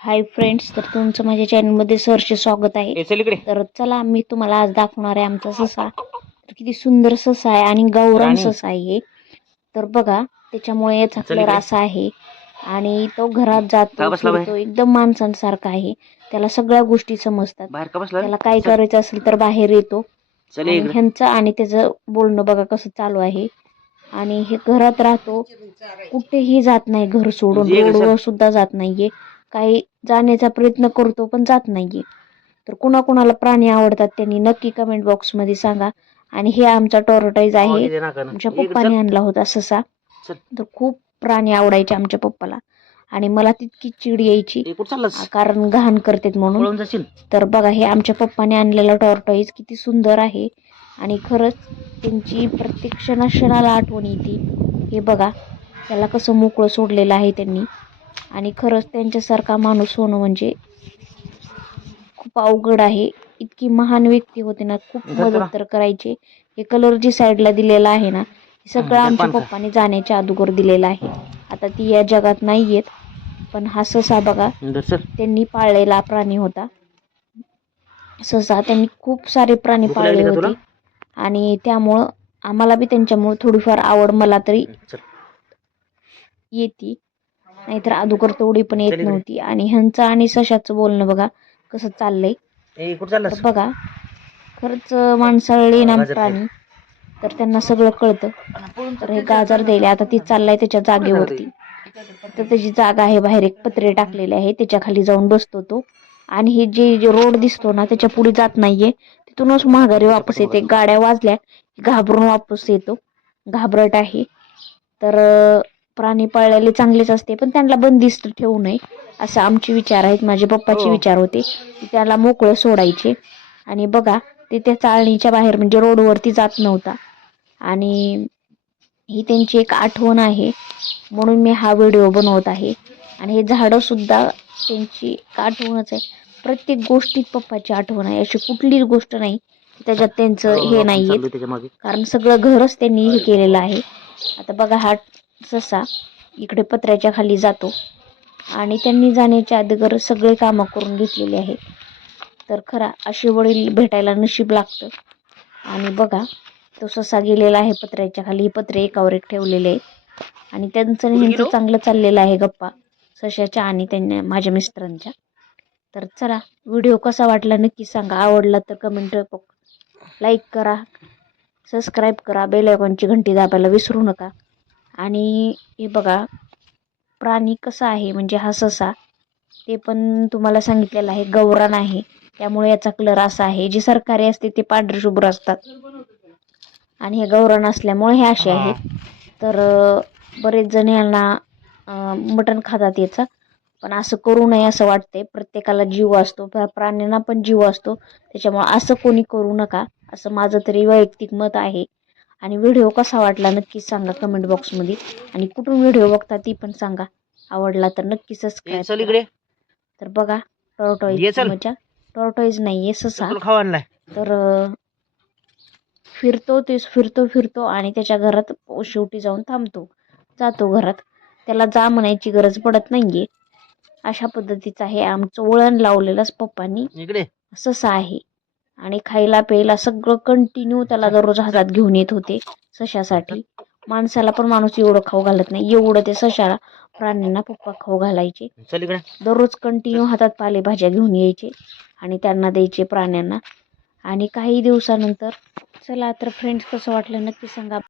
Hi friends, तर तुमचं माझ्या चॅनलमध्ये सहर्ष स्वागत आहे. तर चला मी तुम्हाला आज दाखवणार आहे आमचा ससा. तर किती सुंदर ससा आहे आणि गावरान ससा आहे. तर बघा, त्याच्यामुळे याचा कलर असा आहे आणि तो घरात जातो फिरतो, एकदम माणसांसारखा आहे. त्याला सगळ्या गोष्टी समजतात. त्याला काय करायचं असेल तर बाहेर येतो. आणि ह्यांचं आणि त्याचं बोलणं बघा कसं चालू आहे. आणि हे घरात राहतो, कुठेही जात नाही, घर सोडून रोडवर सुद्धा जात नाहीये. काही जाण्याचा प्रयत्न करतो पण जात नाहीये. तर कुणाकुणाला प्राणी आवडतात त्यांनी नक्की कमेंट बॉक्स मध्ये सांगा. आणि हे आमचा टॉर्टॉइज आहे, आमच्या पप्पाने आणला होता ससा. तर खूप प्राणी आवडायचे आमच्या पप्पाला आणि मला तितकी चिड यायची कारण घाण करतेत म्हणून. तर बघा, हे आमच्या पप्पाने आणलेला टॉर्टॉइज किती सुंदर आहे आणि खरंच त्यांची प्रत्येक क्षणाला आठवण येते. हे बघा, त्याला कसं मोकळं सोडलेलं आहे त्यांनी. आणि खरंच त्यांच्यासारखा माणूस होणं म्हणजे खूप अवघड आहे. इतकी महान व्यक्ती होते ना, खूप मदत तर करायचे. हे कलर जी साईडला दिलेला आहे ना, हे सगळं आमच्या पप्पाने जाण्याच्या अगोदर दिलेलं आहे. आता ती या जगात नाही येत, पण हा ससा बघा, त्यांनी पाळलेला प्राणी होता. ससा त्यांनी खूप सारे प्राणी पाळले होते आणि त्यामुळं आम्हाला बी त्यांच्यामुळे थोडीफार आवड मला तरी येते, नाहीतर अगोदर तेवढी पण येत नव्हती. आणि ह्यांचं आणि सशाचं बोलणं बघा कसं चाललंय. तर बघा, खरंच माणसाळले ना प्राणी, तर त्यांना सगळं कळतं. तर हे गाजर द्यायला आता ती चाललाय त्याच्या जागेवरती. तर त्याची जागा आहे, बाहेर एक पत्रे टाकलेले आहे, त्याच्या खाली जाऊन बसतो तो. आणि हे जे रोड दिसतो ना, त्याच्या पुढे जात नाहीये, तिथूनच माघारी वापस येते. गाड्या वाजल्या घाबरून वापस येतो, घाबरट आहे. तर प्राणी पाळलेले चांगलेच असते, पण त्यांना बंदिस्त ठेवू नये असं आमचे विचार आहेत. माझे पप्पाचे विचार होते की त्याला मोकळं सोडायचे. आणि बघा, ते त्या चाळणीच्या बाहेर म्हणजे रोडवरती जात नव्हता. आणि ही त्यांची एक आठवण आहे म्हणून मी हा व्हिडिओ बनवत आहे. आणि हे झाडं सुद्धा त्यांची आठवणच आहे. प्रत्येक गोष्टीत पप्पाची आठवण आहे, अशी कुठलीच गोष्ट नाही त्याच्यात त्यांचं हे नाहीये, कारण सगळं घरच त्यांनी हे केलेलं आहे. आता बघा, हा ससा इकडे पत्र्याच्या खाली जातो आणि त्यांनी जाण्याच्या अगोदर सगळे कामं करून घेतलेले आहे. तर खरा असे वडील भेटायला नशीब लागतं. आणि बघा, तो ससा गेलेला आहे पत्र्याच्या खाली. ही पत्रे एकावर एक ठेवलेले आहेत आणि त्यांचं ह्यांचं चांगलं चाललेलं आहे गप्पा, सशाच्या आणि त्यांना माझ्या मिस्टरांच्या. तर चला, व्हिडिओ कसा वाटला नक्की सांगा. आवडला तर कमेंट लाईक करा, सबस्क्राईब करा, बेल आयकॉनची घंटी दाबायला विसरू नका. आणि हे बघा, प्राणी कसा आहे म्हणजे हा ससा, ते पण तुम्हाला सांगितलेलं आहे, गावरान आहे. त्यामुळे याचा कलर असा आहे. जे सरकारी असते ते पांढरे शुभ्र असतात आणि हे गावरान असल्यामुळे हे असे आहेत. तर बरेच जण यांना मटण खातात याचं, पण असं करू नये असं वाटते. प्रत्येकाला जीव असतो, प्राण्यांना पण जीव असतो, त्याच्यामुळे असं कोणी करू नका असं माझं तरी वैयक्तिक मत आहे. आणि व्हिडिओ कसा वाटला नक्की सांगा कमेंट बॉक्समध्ये. आणि कुठून व्हिडिओ बघता ती पण सांगा. आवडला तर नक्की सबस्क्राईब करा. तर बघा, टॉर्टॉइज मजा, टॉर्टॉइज नाहीये ससा. तर फिरतो आणि त्याच्या घरात शेवटी जाऊन थांबतो, जातो घरात. त्याला जा म्हणायची गरज पडत नाहीये. अशा पद्धतीचं आहे आमचं वळण लावलेलंच पप्पांनी. ससा आहे आणि खायला प्यायला सगळं कंटिन्यू त्याला दररोज हातात घेऊन येत होते सशासाठी. माणसाला पण माणूस एवढं खाऊ घालत नाही, एवढं ते सशाला प्राण्यांना पप्पा खाऊ घालायचे. दररोज कंटिन्यू हातात पालेभाज्या घेऊन यायचे आणि त्यांना द्यायचे प्राण्यांना. आणि काही दिवसानंतर, चला तर फ्रेंड्स, कसं वाटलं नक्की सांगा.